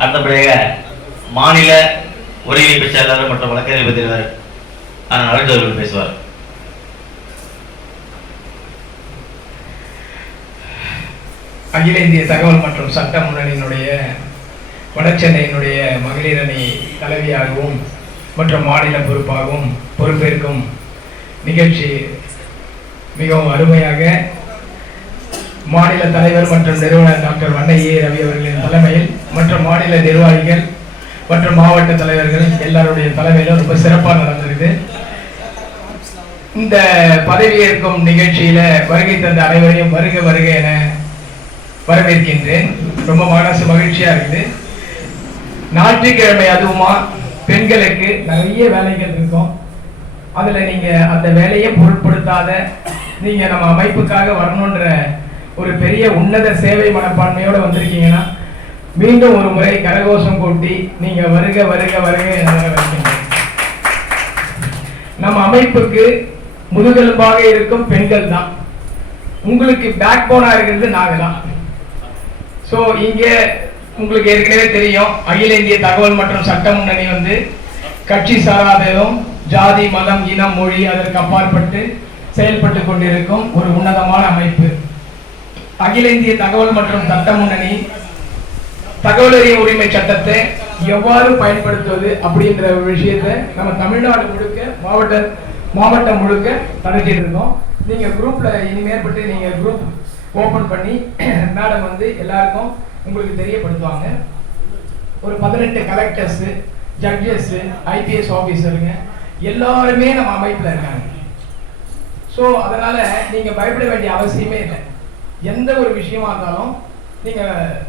அடுத்தபடியாக மாநில ஒருங்கிணைப்பு செயலாளர் மற்றும் வழக்கறிஞர் பதிவர் அண்ணன் அவர்கள் பேசுவார். அகில இந்திய தகவல் மற்றும் சட்ட முன்னணியினுடைய வடச்சென்னையினுடைய மகளிர் அணி தலைவியாகவும் மற்றும் மாநில பொறுப்பாகவும் பொறுப்பேற்கும் நிகழ்ச்சி மிகவும் அருமையாக மாநில தலைவர் மற்றும் நிறுவனர் டாக்டர் வண்ணையே ரவி அவர்களின் தலைமையில் மற்ற மாநில நிர்வாகிகள் மற்ற மாவட்ட தலைவர்கள் எல்லாருடைய தலைமையிலும் ரொம்ப சிறப்பாக நடந்திருக்கு. இந்த பதவியேற்கும் நிகழ்ச்சியில வருகை தந்த அனைவரையும் வருக வருக என வரவேற்கின்றேன். ரொம்ப மனசு மகிழ்ச்சியா இருக்குது. ஞாயிற்றுக்கிழமை அதுவுமா பெண்களுக்கு நிறைய வேலைகள் இருக்கும். அதுல நீங்க அந்த வேலையை பொருட்படுத்தாத நீங்க நம்ம அமைப்புக்காக வரணுன்ற ஒரு பெரிய உன்னத சேவை மனப்பான்மையோட வந்திருக்கீங்கன்னா மீண்டும் ஒரு முறை கரகோஷம் கூட்டி நீங்க வருக வருக வருக நம்ம அமைப்புக்கு முதுகெலும்பாக இருக்கும் பெண்கள் தான். உங்களுக்கு பேக் போனா இருக்கிறது நாங்க தான். ஸோ இங்கே உங்களுக்கு ஏற்கனவே தெரியும் அகில இந்திய தகவல் மற்றும் சட்ட முன்னணி வந்து கட்சி சாராததும் ஜாதி மதம் இனம் மொழி அதற்கு அப்பாற்பட்டு செயல்பட்டு கொண்டிருக்கும் ஒரு உன்னதமான அமைப்பு. அகில இந்திய தகவல் மற்றும் சட்ட முன்னணி தகவல் அறியும் உரிமை சட்டத்தை எவ்வாறு பயன்படுத்துவது அப்படின்ற ஒரு விஷயத்தை நம்ம தமிழ்நாடு முழுக்க மாவட்ட மாவட்டம் முழுக்க நடத்திட்டு இருக்கோம் நீங்க குரூப்ல இனிமேற்பட்டு நீங்க குரூப் ஓபன் பண்ணி மேடம் வந்து எல்லாருக்கும் உங்களுக்கு தெரியப்படுத்துவாங்க. ஒரு பதினெட்டு கலெக்டர்ஸ் ஜட்ஜஸ் ஐபிஎஸ் ஆபீசருங்க எல்லாருமே நம்ம அமைப்புல இருக்காங்க. ஸோ அதனால நீங்க பயப்பட வேண்டிய அவசியமே இல்லை. எந்த ஒரு விஷயமா இருந்தாலும் நீங்க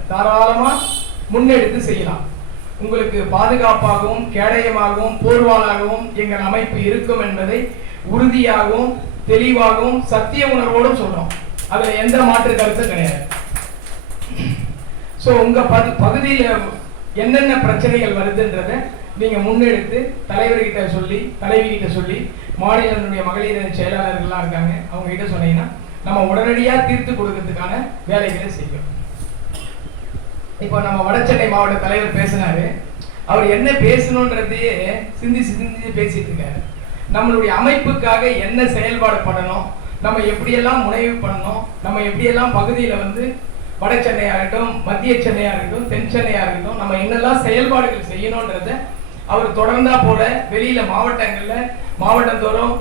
தாராளமா முன்னெடுத்து செய்யலாம். உங்களுக்கு பாதுகாப்பாகவும் கேடயமாகவும் போர்வாளாகவும் எங்கள் அமைப்பு இருக்கும் என்பதை உறுதியாகவும் தெளிவாகவும் சத்திய உணர்வோடும் சொல்றோம். அதுல எந்த மாற்று கருத்தும் கிடையாது. ஸோ உங்க பகு பகுதியில் என்னென்ன பிரச்சனைகள் வருதுன்றத நீங்க முன்னெடுத்து தலைவர்கிட்ட சொல்லி தலைவி கிட்ட சொல்லி மாநிலத்தினுடைய மகளிர் செயலாளர்கள்லாம் இருக்காங்க அவங்க கிட்ட சொன்னீங்கன்னா நம்ம உடனடியாக தீர்த்து கொடுக்கறதுக்கான வேலைகளை செய்யும் இப்போ நம்ம வடசென்னை மாவட்ட தலைவர் பேசினாரு. அவர் என்ன பேசணுன்றதையே சிந்திச்சு சிந்திச்சு பேசிட்டு இருக்காரு. நம்மளுடைய அமைப்புக்காக என்ன செயல்பாடு பண்ணணும்? நம்ம எப்படியெல்லாம் முனைவு பண்ணணும்? நம்ம எப்படியெல்லாம் பகுதியில் வந்து வட சென்னையாகட்டும் இருக்கட்டும் மத்திய சென்னையாக இருக்கட்டும் தென் சென்னையாகட்டும் இருக்கட்டும் நம்ம என்னெல்லாம் செயல்பாடுகள் செய்யணுன்றத அவர் தொடர்ந்தா போல வெளியில மாவட்டங்களில் மாவட்டந்தோறும்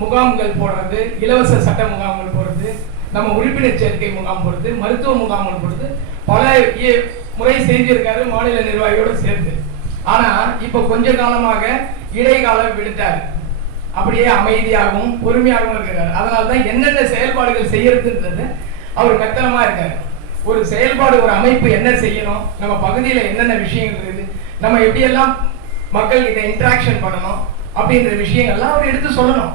முகாம்கள் போடுறது இலவச சட்ட முகாம்கள் போடுறது நம்ம உறுப்பினர் சேர்க்கை முகாம் பொறுத்து மருத்துவ முகாம்கள் பொறுத்து பல முறை செஞ்சிருக்காரு மாநில நிர்வாகியோடு சேர்ந்து. ஆனா இப்ப கொஞ்ச காலமாக இடைக்காலம் விடுத்தார். அப்படியே அமைதியாகவும் பொறுமையாகவும் இருக்கிறார். அதனால்தான் என்னென்ன செயல்பாடுகள் செய்யறதுன்றது அவர் கத்தனமா இருக்காரு. ஒரு செயல்பாடு ஒரு அமைப்பு என்ன செய்யணும் நம்ம பகுதியில என்னென்ன விஷயங்கள் இருக்குது நம்ம எப்படியெல்லாம் மக்கள் கிட்ட இன்ட்ராக்ஷன் பண்ணணும் அப்படின்ற விஷயங்கள்லாம் அவர் எடுத்து சொல்லணும்.